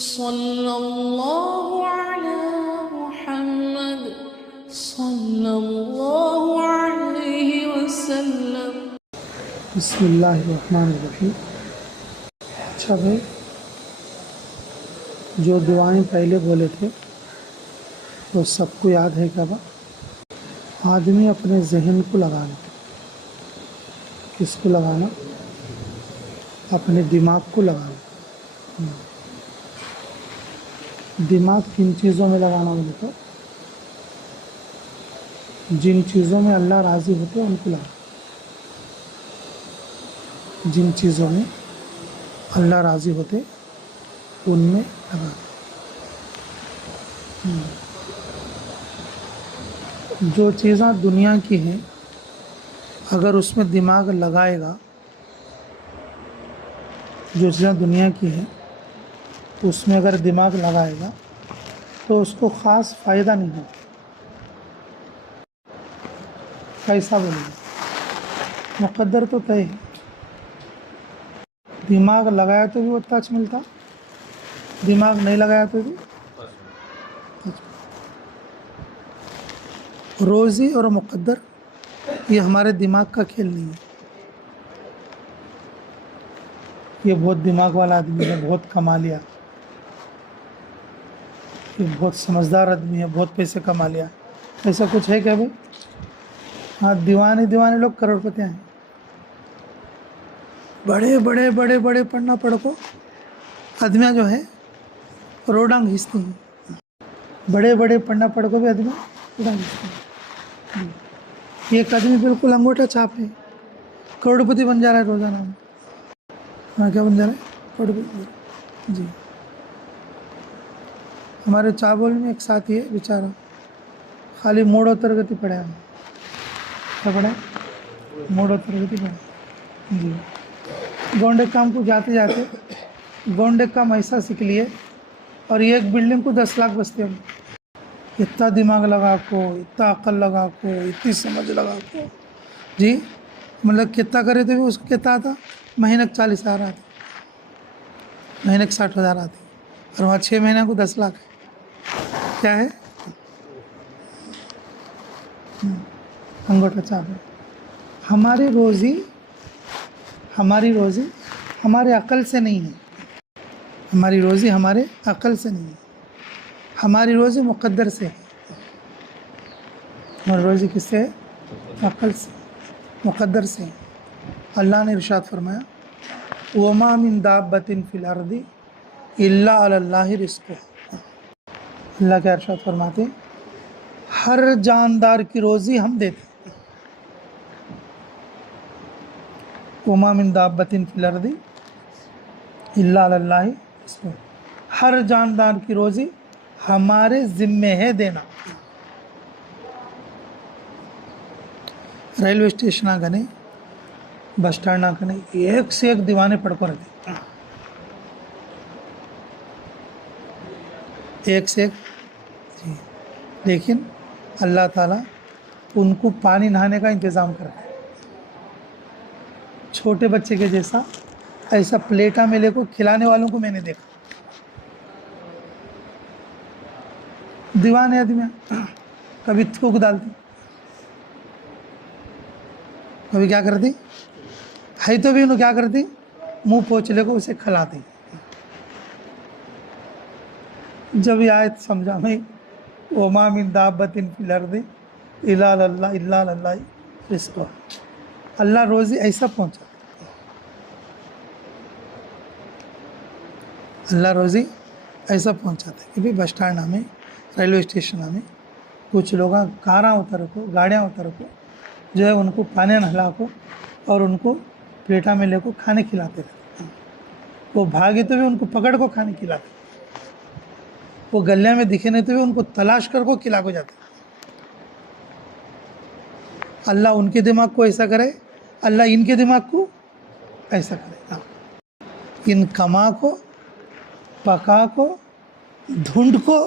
صلی اللہ علی محمد صلی اللہ علیہ وسلم۔ بسم اللہ الرحمن الرحیم۔ اچھا بھائی، جو دعائیں پہلے بولے تھے وہ سب کو یاد ہے کیا؟ آدمی اپنے ذہن کو لگانا۔ کس کو لگانا؟ اپنے دماغ کو لگانا۔ دماغ کن چیزوں میں لگانا بولے تو جن چیزوں میں اللہ راضی ہوتے ان کو لگانا۔ جن چیزوں میں اللہ راضی ہوتے ان میں لگانا۔ جو چیزاں دنیا کی ہیں اگر اس میں دماغ لگائے گا، جو چیزاں دنیا کی ہیں اس میں اگر دماغ لگائے گا تو اس کو خاص فائدہ نہیں ہوگا۔ کیسا بولے گا؟ مقدر تو طے ہے، دماغ لگایا تو بھی وہ ٹچ ملتا، دماغ نہیں لگایا تو بھی۔ روزی اور مقدر یہ ہمارے دماغ کا کھیل نہیں ہے۔ یہ بہت دماغ والا آدمی ہے، بہت کما لیا، یہ بہت سمجھدار آدمی ہے، بہت پیسے کما لیا، ایسا کچھ ہے کیا بھائی؟ ہاں، دیوانے لوگ کروڑ پتی ہیں، بڑے پڑھنا پڑھ کو آدمیاں جو ہے روڈاں گھستی ہیں، بڑے پڑھنا پڑھ کو بھی آدمی روڈاں گھستی ہیں۔ یہ ایک آدمی بالکل انگوٹھا چھاپ ہے، کروڑ پتی بن جا رہا ہے روزانہ۔ ہاں، کیا بن جا رہا ہے؟ کروڑ پتی۔ جی، ہمارے چابول میں ایک ساتھی ہے بیچارہ، خالی موڑو ترگتی پڑھا ہے۔ کیا پڑھا ہے؟ موڑو ترگتی پڑھا۔ جی، گونڈے کام کو جاتے گونڈے کام ایسا سیکھ لیے، اور یہ ایک بلڈنگ کو 10 لاکھ بستے ہیں۔ اتنا دماغ لگا کو، اتنا عقل لگا کو، اتنی سمجھ لگا کو، جی مطلب کتنا کرے تو بھی اس کو کتنا آتا؟ مہینہ 40,000 آتے، مہینے 60,000 آتے، اور وہاں 6 مہینہ کو 10 لاکھ ہے۔ کیا ہے؟ انگوٹھا چھاپ ہے۔ ہماری روزی ہمارے عقل سے نہیں ہے، ہماری روزی ہمارے عقل سے نہیں ہے، ہماری روزی مقدر سے ہے۔ ہماری روزی کس سے ہے؟ عقل سے، مقدر سے ہے۔ اللہ نے ارشاد فرمایا وَمَا مِن دَابَّةٍ فِي الْأَرْضِ إِلَّا عَلَى اللَّهِ رِزْقُهَا۔ اللہ کے ارشاد فرماتے ہر جاندار کی روزی ہم دیتے۔ وَمَا مِن دَابَّةٍ فِي الْأَرْضِ إِلَّا عَلَى اللَّهِ رِزْقُهَا۔ ہر جاندار کی روزی ہمارے ذمے ہے دینا۔ ریلوے اسٹیشن آگنے، بس سٹینڈ آگنے، ایک سے ایک دیوانے پڑھ کر رہتے، ایک سے ایک۔ جی، لیکن اللہ تعالیٰ ان کو پانی نہانے کا انتظام کر رہے ہیں، چھوٹے بچے کے جیسا، ایسا پلیٹا میں لے کو کھلانے والوں کو میں نے دیکھا۔ دیوانے آدمی کبھی تھوک ڈالتی، کبھی کیا کرتی ہے تو بھی انہوں کیا کرتی، منہ پوچھلے کو اسے کھلاتی۔ جب یہ آیت سمجھا میں وَمَا مِن دَابَّةٍ فِي الْأَرْضِ إِلَّا عَلَى اللَّهِ رِزْقُهَا۔ اللہ روزی ایسا پہنچا، اللہ روزی ایسا پہنچاتا ہے کہ بھی بس سٹینڈ ہمیں، ریلوے اسٹیشن ہمیں کچھ لوگ کاراں اتر کو، گاڑیاں اتر کو جو ہے ان کو پانی نہلا کو اور ان کو پلیٹا میں لے کو کھانے کھلاتے رہتے۔ وہ بھاگے تو بھی ان کو پکڑ کو کھانے کھلاتے، وہ گلیاں میں دکھے نہیں تو بھی ان کو تلاش کر کو کھلا کو جاتے۔ اللہ ان کے دماغ کو ایسا کرے، اللہ ان کے دماغ کو ایسا کرے، ان کما کو، پکا کو، دھنڈ کو،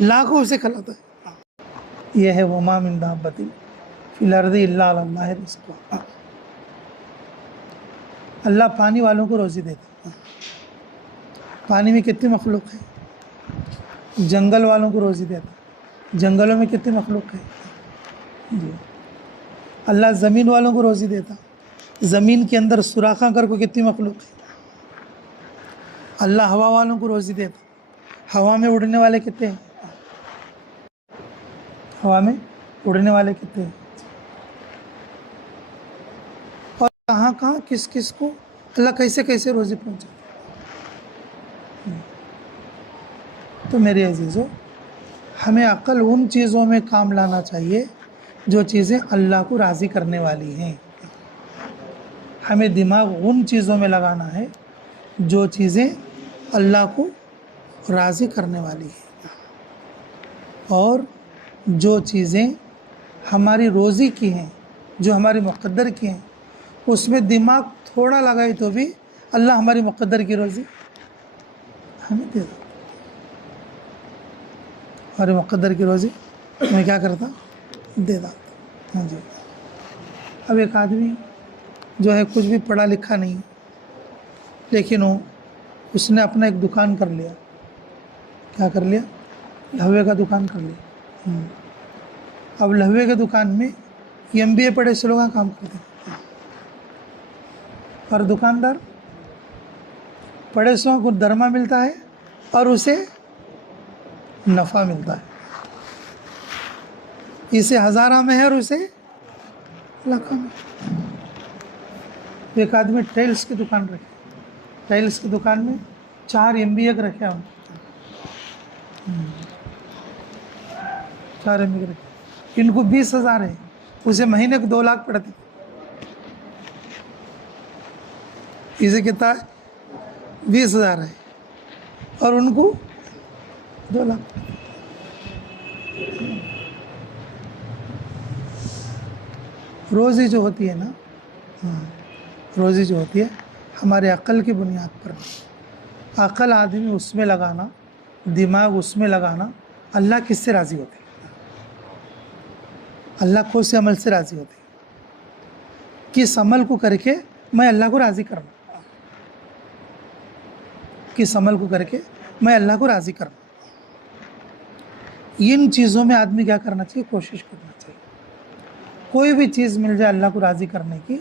لاکھوں سے کھلاتا ہے۔ یہ ہے وَمَا مِن دَابَّةٍ فِي الْأَرْضِ إِلَّا عَلَى اللَّهِ رِزْقُهَا۔ اللہ پانی والوں کو روزی دیتا ہے، پانی میں کتنی مخلوق ہے؟ جنگل والوں کو روزی دیتا، جنگلوں میں کتنی مخلوق ہے؟ جی اللہ زمین والوں کو روزی دیتا، زمین کے اندر سوراخاں کر کو کتنی مخلوق ہے؟ اللہ ہوا والوں کو روزی دیتا، ہوا میں اڑنے والے کتنے ہیں؟ ہوا میں اڑنے والے کتنے ہیں؟ اور کہاں کہاں کس کس کو اللہ کیسے کیسے روزی پہنچا۔ تو میرے عزیزو، ہمیں عقل ان چیزوں میں کام لانا چاہیے جو چیزیں اللہ کو راضی کرنے والی ہیں، ہمیں دماغ ان چیزوں میں لگانا ہے جو چیزیں اللہ کو راضی کرنے والی ہیں، اور جو چیزیں ہماری روزی کی ہیں، جو ہماری مقدر کی ہیں، اس میں دماغ تھوڑا لگائی تو بھی اللہ ہماری مقدر کی روزی ہمیں دے دو، ہمارے مقدر کی روزی میں کیا کرتا دے دا۔ ہاں جی، اب ایک آدمی جو ہے کچھ بھی پڑھا لکھا نہیں، لیکن اس نے اپنا ایک دکان کر لیا، کیا کر لیا؟ لہوے کا دکان کر لیا۔ اب لہوے کے دکان میں MBA پڑھے سے لوگ کام کرتے ہیں، اور دکاندار پڑھے سو کو درما ملتا ہے اور اسے نفع ملتا ہے، اسے ہزارہ میں ہے اور اسے لاکھوں میں۔ ایک آدمی ٹائلس کی دکان رکھے، ٹائلس کی دکان میں 4 MBA کے رکھے ہم، 4 MBA رکھے، ان کو 20,000 ہے، اسے مہینے کو 2 لاکھ پڑتے، اسے کتنا ہے؟ 20,000 ہے، اور ان کو 2 لاکھ۔ روزی جو ہوتی ہے نا، روزی جو ہوتی ہے ہمارے عقل کی بنیاد پر، عقل آدمی اس میں لگانا، دماغ اس میں لگانا، اللہ کس سے راضی ہوتے ہیں، اللہ کون سے عمل سے راضی ہوتے ہیں، کس عمل کو کر کے میں اللہ کو راضی کرنا، کس عمل کو کر کے میں اللہ کو راضی کرنا، ان چیزوں میں آدمی کیا کرنا چاہیے؟ کوشش کرنا چاہیے۔ کوئی بھی چیز مل جائے اللہ کو راضی کرنے کی،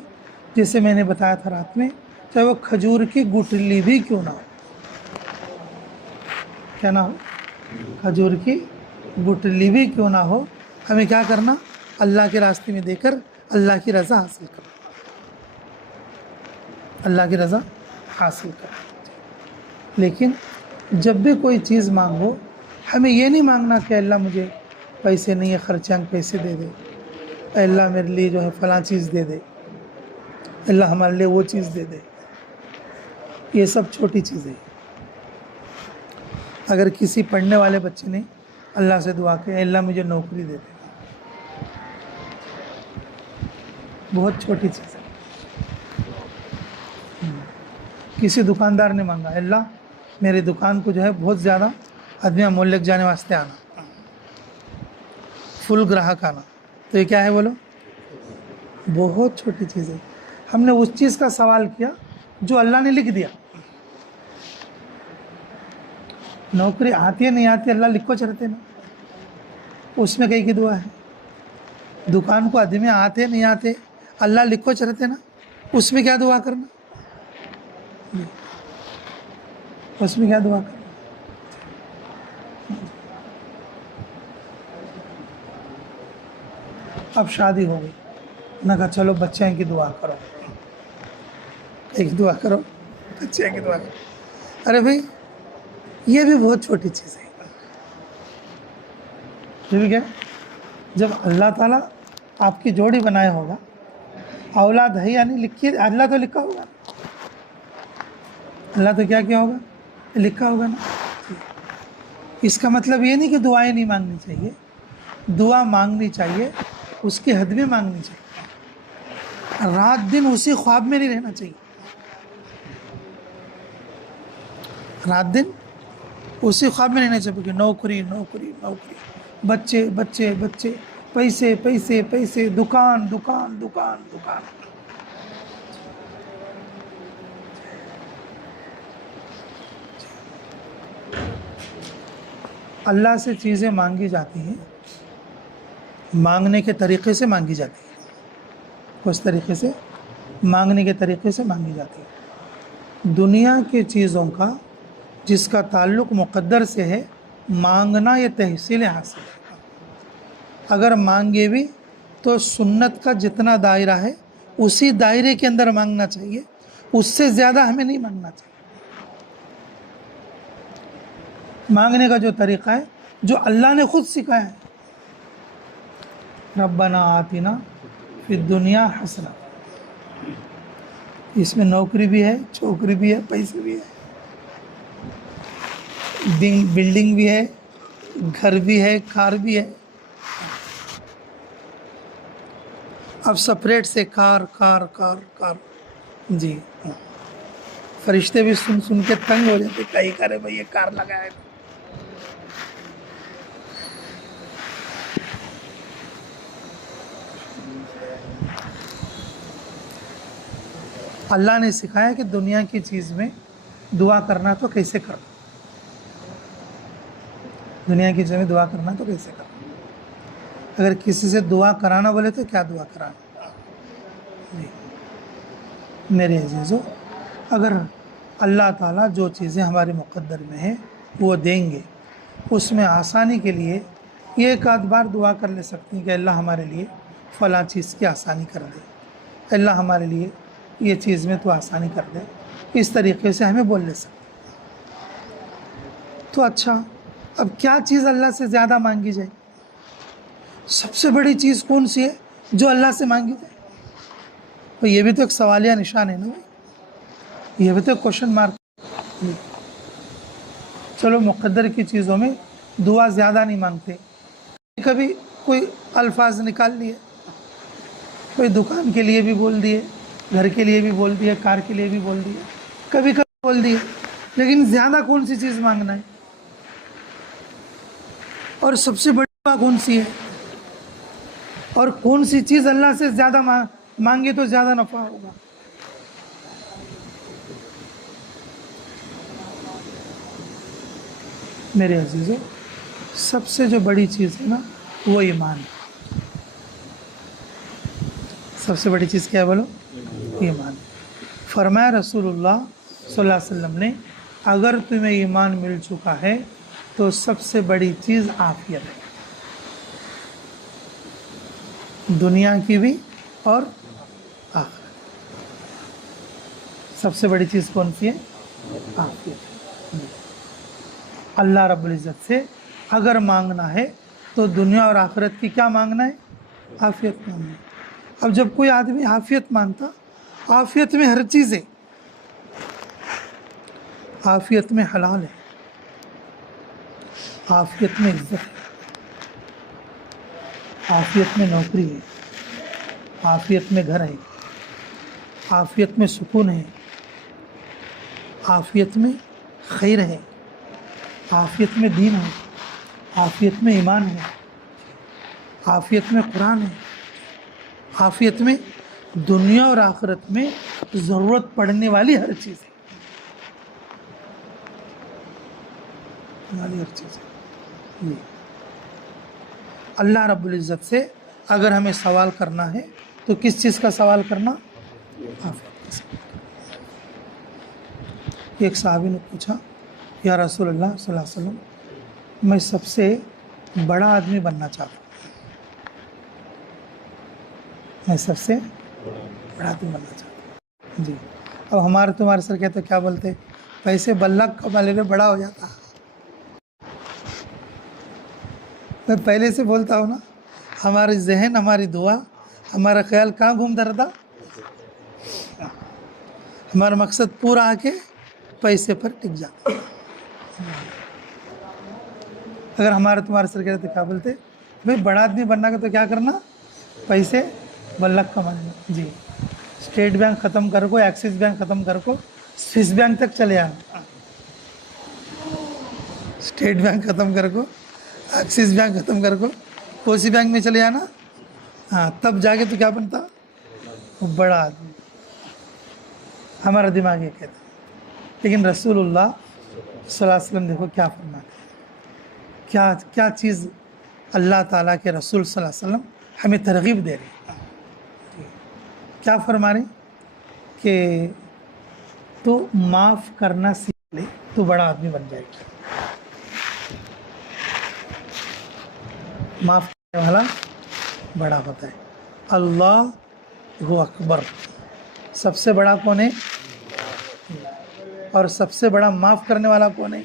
جیسے میں نے بتایا تھا رات میں، چاہے وہ کھجور کی گٹلی بھی کیوں نہ ہو، کیا نہ ہو؟ کھجور کی گٹلی بھی کیوں نہ ہو، ہمیں کیا کرنا؟ اللہ کے راستے میں دے کر اللہ کی رضا حاصل کرنا، اللہ کی رضا حاصل کرنا۔ لیکن جب بھی کوئی چیز مانگو، ہمیں یہ نہیں مانگنا کہ اللہ مجھے پیسے نہیں ہے، خرچیاں پیسے دے دے، اللہ میرے لیے جو ہے فلاں چیز دے دے، اللہ ہمارے لیے وہ چیز دے دے، یہ سب چھوٹی چیزیں۔ اگر کسی پڑھنے والے بچے نے اللہ سے دعا کہ اللہ مجھے نوکری دے دے، بہت چھوٹی چیز ہے۔ کسی دکاندار نے مانگا اللہ میری دکان کو جو ہے بہت زیادہ آدمی مول لے جانے واسطے آنا، فل گراہک آنا، تو یہ کیا ہے بولو؟ بہت چھوٹی چیز ہے۔ ہم نے اس چیز کا سوال کیا جو اللہ نے لکھ دیا۔ نوکری آتی ہے نہیں آتی اللہ لکھو چلتے نا، اس میں کئی کی دعا ہے۔ دکان کو آدمی آتے نہیں آتے اللہ لکھو چلتے نا، اس میں کیا دعا کرنا؟ اس میں کیا دعا کرنا؟ اب شادی ہو گئی، نہ کہا چلو بچوں کی دعا کرو، ایک دعا کرو، بچوں کی دعا کرو۔ ارے بھائی یہ بھی بہت چھوٹی چیز ہے۔ ٹھیک ہے، جب اللہ تعالیٰ آپ کی جوڑی بنائے ہوگا، اولاد ہے یا نہیں لکھی، اللہ تو لکھا ہوگا، اللہ تو کیا کیا ہوگا؟ لکھا ہوگا نا۔ اس کا مطلب یہ نہیں کہ دعائیں نہیں مانگنی چاہیے، دعا مانگنی چاہیے، اس کی حد میں مانگنی چاہیے، رات دن اسی خواب میں نہیں رہنا چاہیے، رات دن اسی خواب میں رہنا چاہیے کہ نوکری نوکری نوکری، بچے بچے بچے، پیسے پیسے پیسے، دکان دکان دکان دکان۔ اللہ سے چیزیں مانگی جاتی ہیں، مانگنے کے طریقے سے مانگی جاتی ہیں، کس طریقے سے؟ مانگنے کے طریقے سے مانگی جاتی ہے۔ دنیا کی چیزوں کا جس کا تعلق مقدر سے ہے، مانگنا یہ تحصیل حاصل ہے۔ اگر مانگے بھی تو سنت کا جتنا دائرہ ہے اسی دائرے کے اندر مانگنا چاہیے، اس سے زیادہ ہمیں نہیں مانگنا چاہیے۔ مانگنے کا جو طریقہ ہے جو اللہ نے خود سکھایا ہے، ربنا آتنا فی الدنیا حسنہ، اس میں نوکری بھی ہے، چھوکری بھی ہے، پیسے بھی ہے، بلڈنگ بھی ہے، گھر بھی ہے، کار بھی ہے۔ اب سپریٹ سے کار کار کار کار، جی فرشتے بھی سن سن کے تنگ ہو جاتے، کئی کرے بھائی یہ کار لگائے۔ اللہ نے سکھایا کہ دنیا کی چیز میں دعا کرنا تو کیسے کرنا، دنیا کی چیز میں دعا کرنا تو کیسے کرنا۔ اگر کسی سے دعا کرانا بولے تو کیا دعا کرانا؟ میرے عزیزو، اگر اللہ تعالیٰ جو چیزیں ہمارے مقدر میں ہیں وہ دیں گے، اس میں آسانی کے لیے یہ ایک آدھ بار دعا کر لے سکتے ہیں کہ اللہ ہمارے لیے فلاں چیز کی آسانی کر دے، اللہ ہمارے لیے یہ چیز میں تو آسانی کر دے، اس طریقے سے ہمیں بول لے سکتے۔ تو اچھا، اب کیا چیز اللہ سے زیادہ مانگی جائے؟ سب سے بڑی چیز کون سی ہے جو اللہ سے مانگی جائے؟ تو یہ بھی تو ایک سوالیہ نشان ہے نا، یہ بھی تو ایک کوشچن مارک۔ چلو مقدر کی چیزوں میں دعا زیادہ نہیں مانگتے، کبھی کوئی الفاظ نکال لیے، کوئی دکان کے لیے بھی بول دیے، گھر کے لیے بھی بول دیے، کار کے لیے بھی بول دیے، کبھی کبھی بول دیے، لیکن زیادہ کون سی چیز مانگنا ہے؟ اور سب سے بڑی دعا کون سی ہے؟ اور کون سی چیز اللہ سے زیادہ مانگے تو زیادہ نفع ہوگا؟ میرے عزیزو، سب سے جو بڑی چیز ہے نا وہ ایمان ہے۔ سب سے بڑی چیز کیا ہے بولو؟ ایمان۔ فرمایا رسول اللہ صلی اللہ علیہ وسلم نے، اگر تمہیں ایمان مل چکا ہے تو سب سے بڑی چیز عافیت ہے، دنیا کی بھی اور آخرت۔ سب سے بڑی چیز کون سی ہے؟ عافیت۔ اللہ رب العزت سے اگر مانگنا ہے تو دنیا اور آخرت کی کیا مانگنا ہے؟ عافیت مانگنا ہے۔ اب جب کوئی آدمی عافیت مانگتا، عافیت میں ہر چیز ہے، عافیت میں حلال ہے، عافیت میں عزت ہے، عافیت میں نوکری ہے، عافیت میں گھر ہے، عافیت میں سکون ہے، عافیت میں خیر ہے، عافیت میں دین ہے، عافیت میں ایمان ہے، عافیت میں قرآن ہے، عافیت میں دنیا اور آخرت میں ضرورت پڑنے والی ہر چیز ہے، ہر چیز ہے۔ اللہ رب العزت سے اگر ہمیں سوال کرنا ہے تو کس چیز کا سوال کرنا؟ عافیت کا سوال۔ ایک صحابی نے پوچھا، یا رسول اللہ صلی اللہ علیہ وسلم، میں سب سے بڑا آدمی بننا چاہتا ہوں، میں سب سے بڑا آدمی بننا چاہتا ہوں۔ جی، اب ہمارے تمہارے سر کہتے کیا بولتے؟ پیسے بلک کمالے میں بڑا ہو جاتا۔ میں پہلے سے بولتا ہوں نا، ہماری ذہن، ہماری دعا، ہمارا خیال کہاں گھومتا رہتا؟ ہمارا مقصد پورا آ کے پیسے پر ٹک جاتا۔ اگر ہمارے تمہارے سر کہتے کیا بولتے؟ بھائی بڑا آدمی بننا کا تو کیا کرنا؟ پیسے بلک کمانے۔ جی، اسٹیٹ بینک ختم کر کو، ایکسس بینک ختم کر کو سوئس بینک تک چلے آنا، اسٹیٹ بینک ختم کر کو، ایکسس بینک ختم کر کو، کوسی بینک میں چلے آنا، ہاں تب جا کے تو کیا بنتا؟ بڑا آدمی۔ ہمارا دماغ یہ کہتا ہے، لیکن رسول اللہ صلی اللہ علیہ وسلم دیکھو کیا فرماتے ہیں، کیا چیز اللہ تعالیٰ کے رسول صلی اللہ علیہ وسلم ہمیں ترغیب دے رہے ہیں. کیا فرما رہے ہیں کہ تو معاف کرنا سیکھ لے تو بڑا آدمی بن جائے گا. معاف کرنے والا بڑا ہوتا ہے. اللہ اکبر، سب سے بڑا کون ہے؟ اور سب سے بڑا معاف کرنے والا کون ہے؟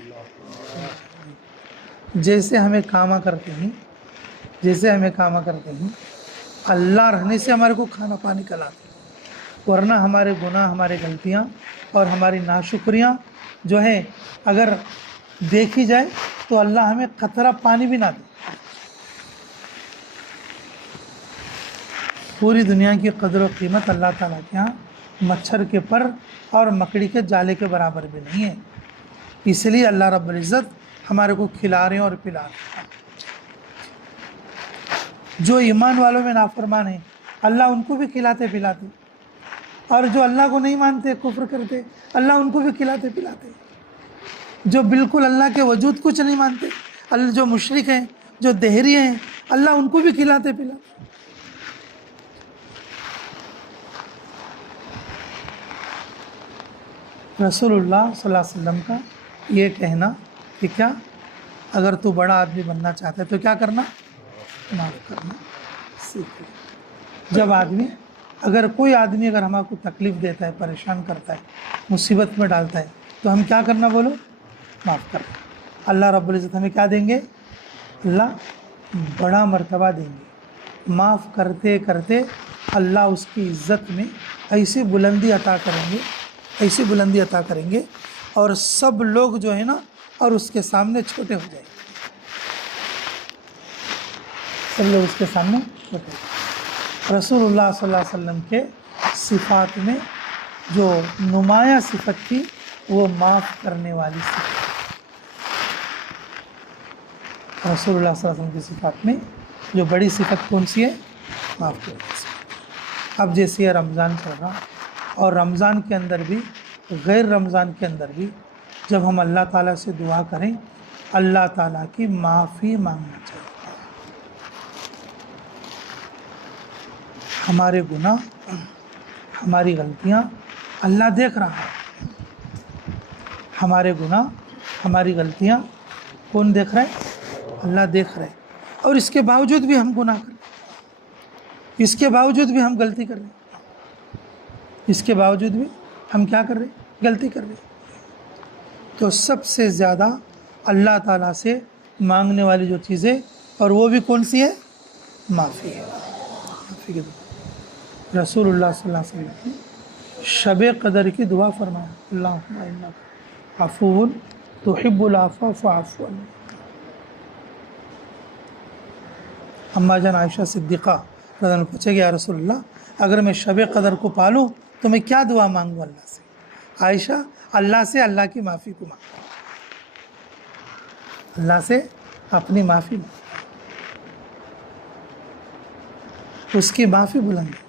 جیسے ہمیں کاما کرتے ہیں اللہ رہنے سے ہمارے کو کھانا پانی کھلاتے ہیں، ورنہ ہمارے گناہ، ہمارے غلطیاں اور ہماری ناشکریاں جو ہیں اگر دیکھی جائے تو اللہ ہمیں قطرہ پانی بھی نہ دے. پوری دنیا کی قدر و قیمت اللہ تعالیٰ کے یہاں مچھر کے پر اور مکڑی کے جالے کے برابر بھی نہیں ہے. اس لیے اللہ رب العزت ہمارے کو کھلا رہے ہیں اور پلا رہے ہیں. جو ایمان والوں میں نافرمان ہیں اللہ ان کو بھی کھلاتے پلاتے، اور جو اللہ کو نہیں مانتے، کفر کرتے، اللہ ان کو بھی کھلاتے پلاتے. جو بالکل اللہ کے وجود کچھ نہیں مانتے، اللہ جو مشرک ہیں، جو دہری ہیں، اللہ ان کو بھی کھلاتے پلاتے. رسول اللہ صلی اللہ علیہ وسلم کا یہ کہنا کہ کیا اگر تو بڑا آدمی بننا چاہتا ہے تو کیا کرنا؟ معاف کرنا سیکھ لے. جب اگر کوئی آدمی اگر ہمارے کو تکلیف دیتا ہے، پریشان کرتا ہے، مصیبت میں ڈالتا ہے تو ہم کیا کرنا؟ بولو، معاف کرنا. اللہ رب العزت ہمیں کیا دیں گے؟ اللہ بڑا مرتبہ دیں گے. معاف کرتے کرتے اللہ اس کی عزت میں ایسی بلندی عطا کریں گے اور سب لوگ جو ہے نا اور اس کے سامنے چھوٹے ہو جائیں گے. سب لوگ اس کے سامنے چھوٹے ہو جائیں گے. رسول اللہ صلی اللہ علیہ وسلم کے صفات میں جو نمایاں صفت تھی وہ معاف کرنے والی صفت. رسول اللہ صلی اللہ علیہ وسلم کی صفات میں جو بڑی صفت کون سی ہے؟ معاف کرنے والی صفت. اب جیسے یہ رمضان چل رہا اور رمضان کے اندر بھی غیر رمضان کے اندر بھی جب ہم اللہ تعالیٰ سے دعا کریں اللہ تعالیٰ کی معافی مانگنا چاہیے. ہمارے گناہ، ہماری غلطیاں اللہ دیکھ رہا ہے. ہمارے گناہ، ہماری غلطیاں کون دیکھ رہا ہے؟ اللہ دیکھ رہا ہے. اور اس کے باوجود بھی ہم گناہ کر رہے ہیں، اس کے باوجود بھی ہم غلطی کر رہے ہیں، اس کے باوجود بھی ہم کیا کر رہے ہیں؟ غلطی کر رہے ہیں. تو سب سے زیادہ اللہ تعالیٰ سے مانگنے والی جو چیزیں اور وہ بھی کون سی ہے؟ معافی ہے. معافی کی دعا. رسول اللہ صلی اللہ علیہ وسلم نے شب قدر کی دعا فرمایا، اللہم انک عفو تحب العفو فاعف عنی. اماں جان عائشہ صدیقہ رضی اللہ عنہا پوچھے کہ یا رسول اللہ اگر میں شب قدر کو پالوں تو میں کیا دعا مانگوں اللہ سے؟ عائشہ اللہ سے اللہ کی معافی کو مانگو، اللہ سے اپنی معافی مانگو، اس کی معافی بلند ہے.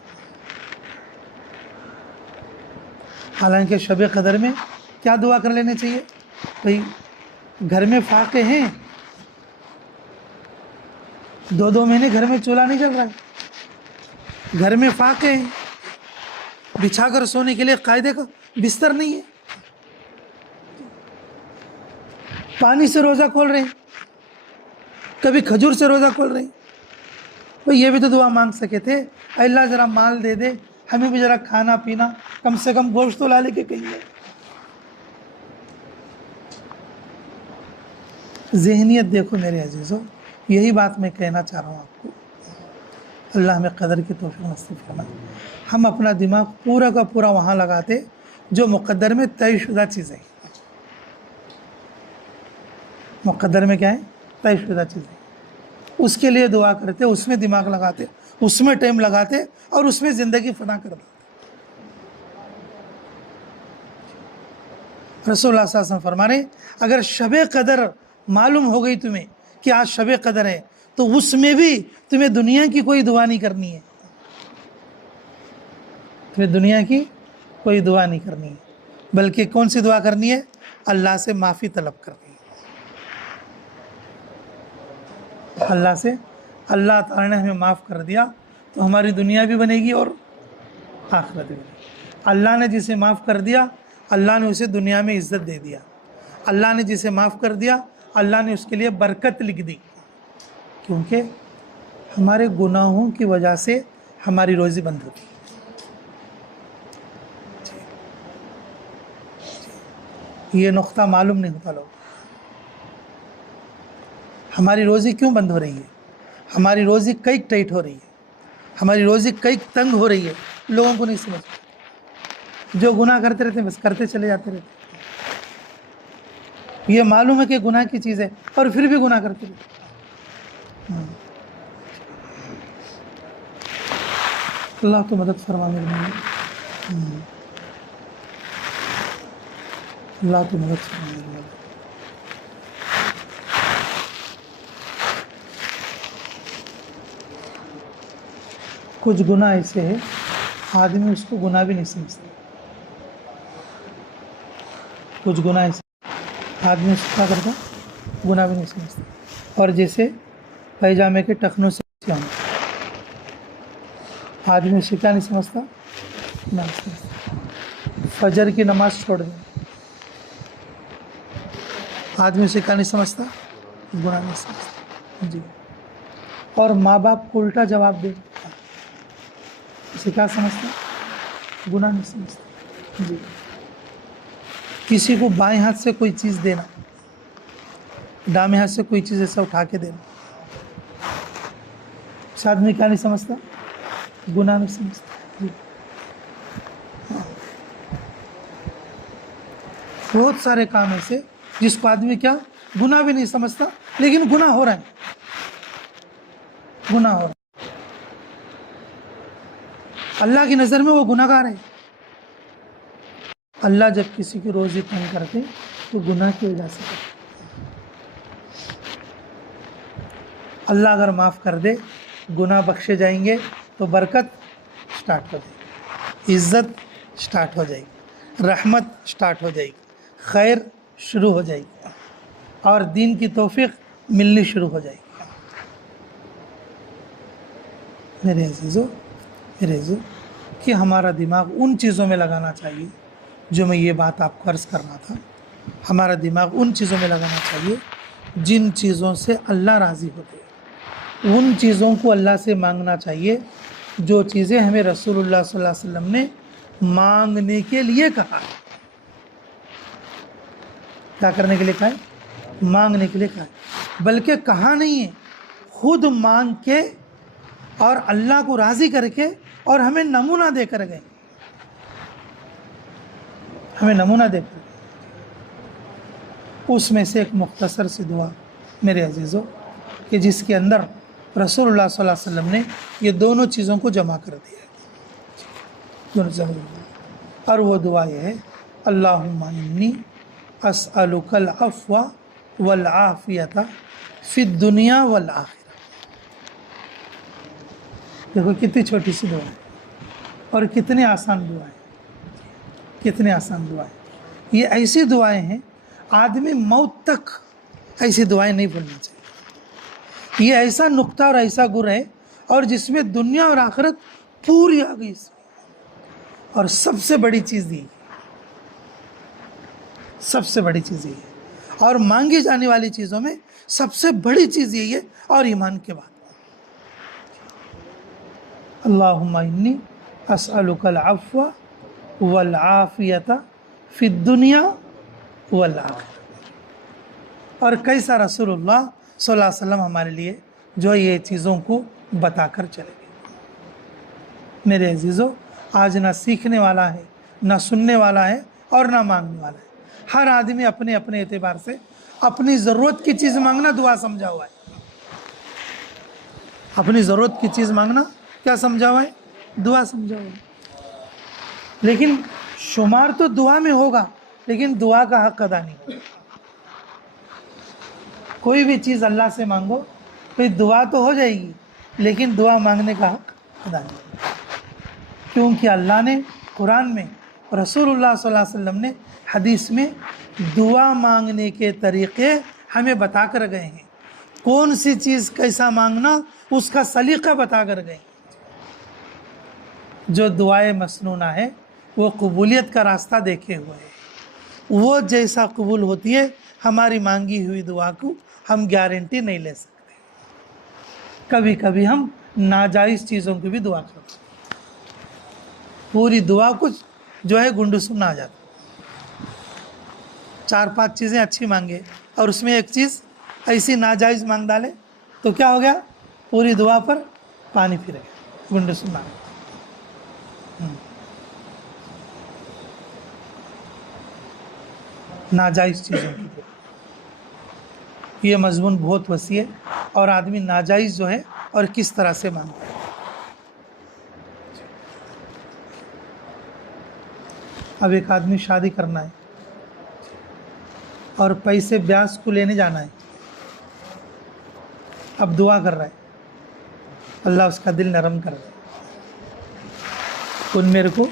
حالانکہ شب قدر میں کیا دعا کر لینے چاہیے؟ بھئی گھر میں فاقے ہیں، 2 مہینے گھر میں چولہا نہیں جل رہا ہے، گھر میں فاقے ہیں، بچھا کر سونے کے لیے قاعدے کا بستر نہیں ہے، پانی سے روزہ کھول رہے ہیں، کبھی کھجور سے روزہ کھول رہے ہیں. بھئی یہ بھی تو دعا مانگ سکے تھے، اے اللہ ذرا مال دے دے، ہمیں بھی ذرا کھانا پینا، کم سے کم گوشت تو لا لے کے کہیں. ذہنیت دیکھو میرے عزیزو، یہی بات میں کہنا چاہ رہا ہوں آپ کو. اللہ ہمیں قدر کی توفیق نصیب فرمائے. ہم اپنا دماغ پورا کا پورا وہاں لگاتے جو مقدر میں طے شدہ چیزیں ہیں. مقدر میں کیا ہے؟ طے شدہ چیزیں. اس کے لیے دعا کرتے، اس میں دماغ لگاتے، اس میں ٹائم لگاتے اور اس میں زندگی فنا کر دیتے. رسول اللہ صلی اللہ علیہ وسلم فرما رہے ہیں اگر شب قدر معلوم ہو گئی تمہیں کہ آج شب قدر ہے تو اس میں بھی تمہیں دنیا کی کوئی دعا نہیں کرنی ہے، تمہیں دنیا کی کوئی دعا نہیں کرنی ہے، بلکہ کون سی دعا کرنی ہے؟ اللہ سے معافی طلب کرنی ہے. اللہ سے اللہ تعالیٰ نے ہمیں معاف کر دیا تو ہماری دنیا بھی بنے گی اور آخرت بھی بنے گی۔ اللہ نے جسے معاف کر دیا اللہ نے اسے دنیا میں عزت دے دیا، اللہ نے جسے معاف کر دیا اللہ نے اس کے لیے برکت لکھ دی، کیونکہ ہمارے گناہوں کی وجہ سے ہماری روزی بند ہوتی ہے۔ یہ نقطہ معلوم نہیں ہوتا لوگ، ہماری روزی کیوں بند ہو رہی ہے، ہماری روزی کئی ٹائٹ ہو رہی ہے، ہماری روزی کئی تنگ ہو رہی ہے، لوگوں کو نہیں سمجھ، جو گناہ کرتے رہتے ہیں بس کرتے چلے جاتے رہتے ہیں۔ یہ معلوم ہے کہ گناہ کی چیز ہے اور پھر بھی گناہ کرتے رہتے ہیں۔ اللہ تو مدد فرما میرے مولا، اللہ تو مدد فرما میرے مولا۔ کچھ گناہ ایسے ہیں آدمی اس کو گناہ بھی نہیں سمجھتا، کچھ گناہ ایسے آدمی اس کو کیا کرتا گناہ بھی نہیں سمجھتا، اور جیسے پیجامے کے ٹخنوں سے آدمی اسے کیا نہیں سمجھتا، گناہ نہیں سمجھتا۔ فجر کی نماز چھوڑ دیں آدمی اسے کیا نہیں سمجھتا، گناہ نہیں سمجھتا جی۔ اور ماں باپ کو الٹا جواب دے اسے کیا سمجھتا، گناہ نہیں سمجھتا جی۔ کسی کو بائیں ہاتھ سے کوئی چیز دینا، دامیں ہاتھ سے کوئی چیز ایسا اٹھا کے دینا، اس آدمی کیا نہیں سمجھتا، گناہ نہیں سمجھتا جی۔ بہت سارے کام ایسے جس کو آدمی کیا گناہ بھی نہیں سمجھتا لیکن گناہ ہو رہا ہے، گناہ ہو رہا ہے، اللہ کی نظر میں وہ گناہ گار ہے۔ اللہ جب کسی کی روزی تنگ کرتے تو گناہ کی وجہ سے کرتے، اللہ اگر معاف کر دے گناہ بخشے جائیں گے تو برکت سٹارٹ ہو جائے گی، عزت سٹارٹ ہو جائے گی، رحمت سٹارٹ ہو جائے گی، خیر شروع ہو جائے گی اور دین کی توفیق ملنی شروع ہو جائے گی۔ میرے عزیزو کہ ہمارا دماغ ان چیزوں میں لگانا چاہیے جو میں یہ بات آپ کو عرض کرنا تھا، ہمارا دماغ ان چیزوں میں لگانا چاہیے جن چیزوں سے اللہ راضی ہوتے ہیں، ان چیزوں کو اللہ سے مانگنا چاہیے جو چیزیں ہمیں رسول اللہ صلی اللہ علیہ وسلم نے مانگنے کے لیے کہا ہے۔ کیا کرنے کے لیے کہا ہے، مانگنے کے لیے کہا ہے، بلکہ کہا نہیں ہے، خود مانگ کے اور اللہ کو راضی کر کے اور ہمیں نمونہ دے کر گئے، ہمیں نمونہ دے کر اس میں سے ایک مختصر سی دعا میرے عزیزو کہ جس کے اندر رسول اللہ صلی اللہ علیہ وسلم نے یہ دونوں چیزوں کو جمع کر دیا ہے، اور وہ دعا یہ ہے، اللہم انی اسألک العفو والعافیۃ فی الدنیا والآخرہ۔ دیکھو کتنی چھوٹی سی دعا ہے اور کتنی آسان دعا ہے، کتنی آسان دعا ہے۔ یہ ایسی دعائیں ہیں آدمی موت تک ایسی دعائیں نہیں بھولنا چاہیے۔ یہ ایسا نقطہ اور ایسا گر ہے اور جس میں دنیا اور آخرت پوری آ گئی، اور سب سے بڑی چیز یہ، سب سے بڑی چیز یہ ہے، اور مانگی جانے والی چیزوں میں سب سے بڑی چیز یہی ہے، اور ایمان کے بعد اللہم انی اسألک العفو والعافیۃ فی الدنیا والآخرہ۔ اور کیسا رسول اللہ صلی اللہ علیہ وسلم ہمارے لیے جو یہ چیزوں کو بتا کر چلے گئے۔ میرے عزیزو آج نہ سیکھنے والا ہے، نہ سننے والا ہے اور نہ مانگنے والا ہے، ہر آدمی اپنے اپنے اعتبار سے اپنی ضرورت کی چیز مانگنا دعا سمجھا ہوا ہے، اپنی ضرورت کی چیز مانگنا کیا سمجھا ہوا ہے، دعا سمجھا ہوا ہے۔ لیکن شمار تو دعا میں ہوگا لیکن دعا کا حق ادا نہیں ہوگا۔ کوئی بھی چیز اللہ سے مانگو تو دعا تو ہو جائے گی لیکن دعا مانگنے کا حق ادا نہیں ہوگا، کیونکہ اللہ نے قرآن میں، رسول اللہ صلی اللہ علیہ وسلم نے حدیث میں دعا مانگنے کے طریقے ہمیں بتا کر گئے ہیں۔ کون سی چیز کیسا مانگنا اس کا سلیقہ بتا کر گئے. جو دعائیں مسنونہ ہے وہ قبولیت کا راستہ دیکھے ہوئے ہے. وہ جیسا قبول ہوتی ہے ہماری مانگی ہوئی دعا کو ہم گارنٹی نہیں لے سکتے. کبھی کبھی ہم ناجائز چیزوں کی بھی دعا کرتے ہیں. پوری دعا کچھ جو ہے گنڈو سننا آ جاتا. 4-5 چیزیں اچھی مانگے اور اس میں ایک چیز ایسی ناجائز مانگ ڈالے تو کیا ہو گیا؟ پوری دعا پر پانی پھر گیا، گنڈو سننا. ناجائز چیزوں کی دعا، یہ مضمون بہت وسیع ہے اور آدمی ناجائز جو ہے اور کس طرح سے مانگتا ہے. اب ایک آدمی شادی کرنا ہے اور پیسے بیاس کو لینے جانا ہے. اب دعا کر رہا ہے اللہ اس کا دل نرم کر دے، ان میرے کو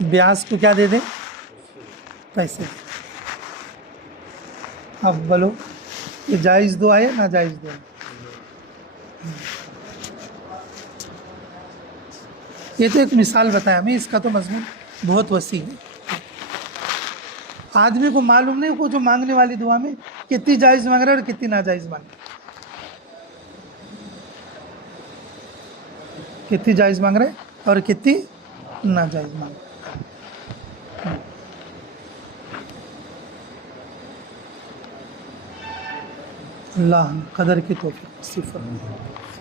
بیاس کو کیا دے دے؟ پیسے دے. اب بولو یہ جائز دعا ہے ناجائز دعا ہے؟ یہ تو ایک مثال بتایا میں، اس کا تو مضمون بہت وسیع ہے. آدمی کو معلوم نہیں کو جو مانگنے والی دعا میں کتنی جائز مانگ رہا ہے اور کتنی ناجائز مانگ رہا ہے. کتنی جائز مانگ رہے اور کتنی ناجائز مانگ رہے. اللہ قدر کی توفیق نصیب فرمائے.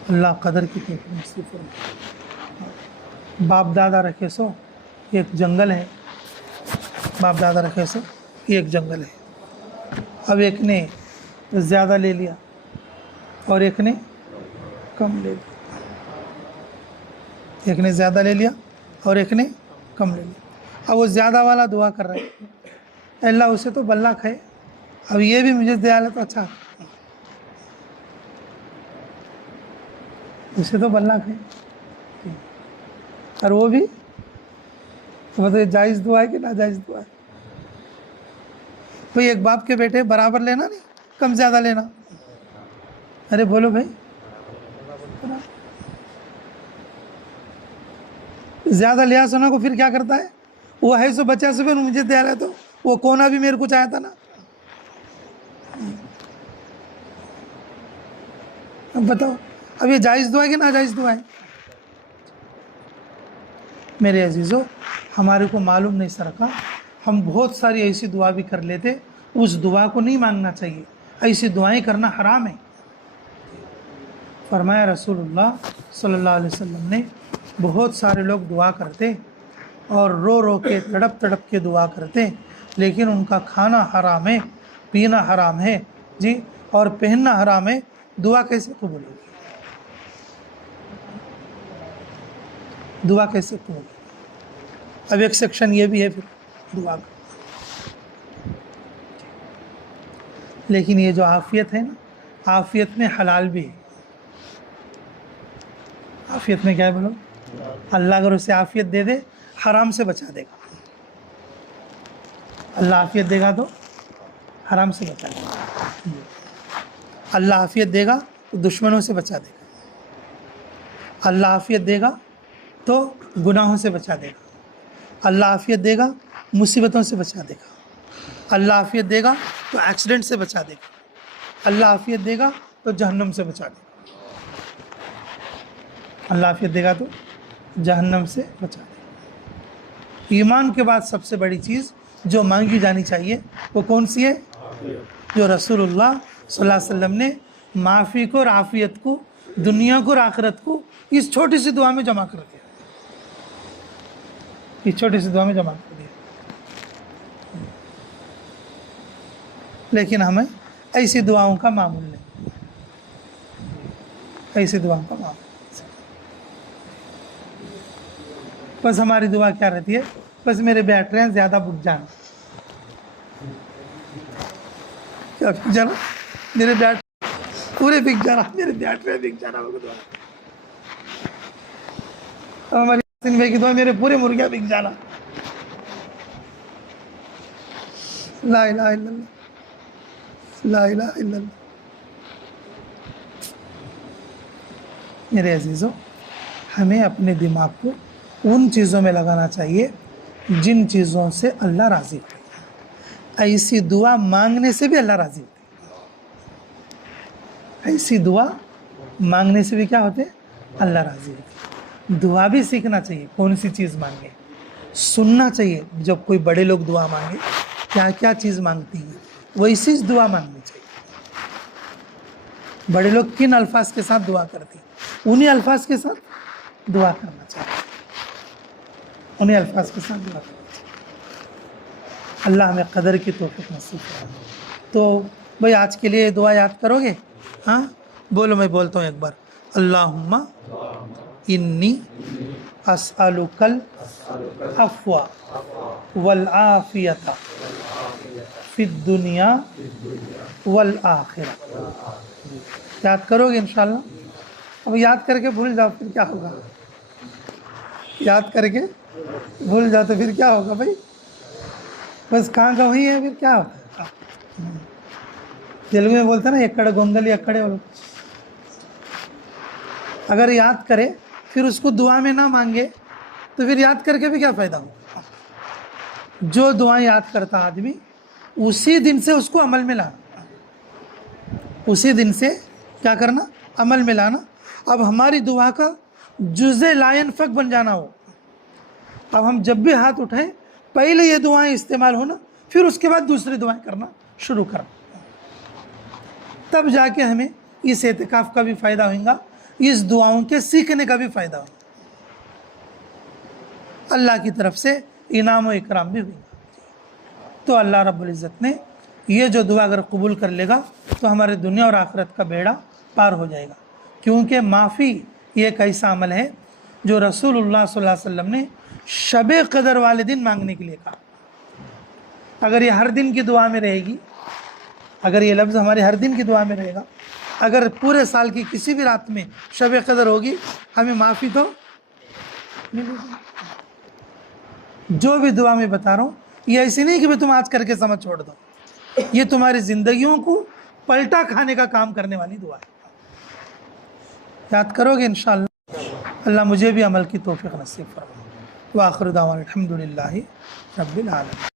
اللہ قدر کی توفیق نصیب فرمائے. باپ دادا رکھے سو ایک جنگل ہے، باپ دادا رکھے سو ایک جنگل ہے. اب ایک نے زیادہ لے لیا اور ایک نے کم لے لیا. ایک نے زیادہ لے لیا اور ایک نے کم لے لیا. اب وہ زیادہ والا دعا کر رہے ہیں اللہ اسے تو بلّا کھائے، اب یہ بھی مجھے دیا تو اچھا، اسے تو بلّا کھائے. اور وہ بھی تو جائز دعا ہے کہ ناجائز دعا ہے؟ بھئی ایک باپ کے بیٹے برابر لینا نہیں، کم زیادہ لینا. ارے بولو بھائی، زیادہ لیا سونا کو پھر کیا کرتا ہے؟ وہ ہے سو بچہ سے بھی مجھے دیا رہا تو وہ کونا بھی میرے کو چاہتا تھا نا. اب بتاؤ اب یہ جائز دعا ہے کہ ناجائز دعا ہے؟ میرے عزیزو، ہمارے کو معلوم نہیں سرکا، ہم بہت ساری ایسی دعا بھی کر لیتے. اس دعا کو نہیں مانگنا چاہیے، ایسی دعائیں کرنا حرام ہے. فرمایا رسول اللہ صلی اللہ علیہ وسلم نے، بہت سارے لوگ دعا کرتے اور رو رو کے تڑپ تڑپ کے دعا کرتے، لیکن ان کا کھانا حرام ہے، پینا حرام ہے جی، اور پہننا حرام ہے. دعا کیسے قبول ہوگی؟ دعا کیسے قبول ہوگی؟ اب ایک سیکشن یہ بھی ہے پھر دعا کا. لیکن یہ جو عافیت ہے نا، عافیت میں حلال بھی ہے. عافیت میں کیا ہے بولو؟ اللہ اگر اسے عافیت دے دے حرام سے بچا دے گا. اللہ عافیت دے گا تو حرام سے بچا دے گا. اللہ عافیت دے گا تو دشمنوں سے بچا دے گا. اللہ عافیت دے گا تو گناہوں سے بچا دے گا. اللہ عافیت دے گا مصیبتوں سے بچا دے گا. اللہ عافیت دے گا تو ایکسیڈنٹ سے بچا دے گا. اللہ عافیت دے گا تو جہنم سے بچا دے گا. اللہ عافیت دے گا تو جہنم سے بچا دے گا. ایمان کے بعد سب سے بڑی چیز جو مانگی جانی چاہیے وہ کون سی ہے؟ جو رسول اللہ صلی اللہ علیہ وسلم نے معافی کو اور عافیت کو، دنیا کو اور آخرت کو اس چھوٹی سی دعا میں جمع کر دیا. اس چھوٹی سی دعا میں جمع کر دیا. لیکن ہمیں ایسی دعاؤں کا معمول نہیں، ایسی دعاؤں کا معمول. بس ہماری دعا کیا رہتی ہے؟ بس میرے بیٹھ رہے ہیں زیادہ بک جانا. کیا بک جانا؟ میرے بیٹھ پورے بک جانا، میرے بیٹھ رہے بک جانا. ہماری حسین بھائی کی دعا میرے پورے مرغیاں بک جانا. لا الہ الا اللہ، لا الہ الا اللہ. میرے عزیزوں ہمیں اپنے دماغ کو ان چیزوں میں لگانا چاہیے جن چیزوں سے اللہ راضی ہوتا ہے. ایسی دعا مانگنے سے بھی اللہ راضی ہوتا ہے. ایسی دعا مانگنے سے بھی کیا ہوتے اللہ راضی ہوتے ہیں. دعا بھی سیکھنا چاہیے کون سی چیز مانگے, سننا چاہیے جب کوئی بڑے لوگ دعا مانگے کیا کیا چیز مانگتی ہیں ویسی دعا مانگنی چاہیے. بڑے لوگ کن الفاظ کے ساتھ دعا کرتے ہیں انہی الفاظ کے ساتھ دعا کرنا چاہیے, انہی الفاظ کے ساتھ دعا کرنا چاہیے. اللہ ہمیں قدر کی توفیق نصیب فرمائے. تو بھائی آج کے لیے دعا یاد کرو گے؟ ہاں بولو, میں بولتا ہوں ایک بار. اللہم انی اسألک العفو والعافیۃ فی الدنیا والآخرہ. یاد کرو گے انشاءاللہ؟ اب یاد کر کے بھول جاؤ پھر کیا ہوگا؟ یاد کر کے بھول جاؤ تو پھر کیا ہوگا بھائی؟ بس کہاں کا وہی ہے, پھر کیا ہوگا؟ تیلگو میں بولتے ہیں نا اکڑ گونگلی اکڑے. اگر یاد کرے پھر اس کو دعا میں نہ مانگے تو پھر یاد کر کے بھی کیا فائدہ ہوگا؟ جو دعا یاد کرتا آدمی اسی دن سے اس کو عمل میں لانا, اسی دن سے کیا کرنا؟ عمل میں لانا. اب ہماری دعا کا جزء لا ينفک بن جانا ہو. اب ہم جب بھی ہاتھ اٹھائیں پہلے یہ دعائیں استعمال ہونا, پھر اس کے بعد دوسری دعائیں کرنا شروع کرنا. تب جا کے ہمیں اس اعتکاف کا بھی فائدہ ہوگا, اس دعاؤں کے سیکھنے کا بھی فائدہ ہوگا, اللہ کی طرف سے انعام و اکرام بھی ہوگا. تو اللہ رب العزت نے یہ جو دعا اگر قبول کر لے گا تو ہمارے دنیا اور آخرت کا بیڑا پار ہو جائے گا. کیونکہ معافی یہ ایک ایسا عمل ہے جو رسول اللہ صلی اللہ علیہ وسلم نے شب قدر والے دن مانگنے کے لیے کہا. اگر یہ ہر دن کی دعا میں رہے گی, اگر یہ لفظ ہمارے ہر دن کی دعا میں رہے گا, اگر پورے سال کی کسی بھی رات میں شب قدر ہوگی ہمیں معافی تو ملے گی. جو بھی دعا میں بتا رہا ہوں یہ ایسی نہیں کہ میں تم آج کر کے سمجھ چھوڑ دو, یہ تمہاری زندگیوں کو پلٹا کھانے کا کام کرنے والی دعا ہے. یاد کرو گے انشاءاللہ. اللہ مجھے بھی عمل کی توفیق نصیب فرمائے. وآخر دعوانا الحمدللہ رب العالمین.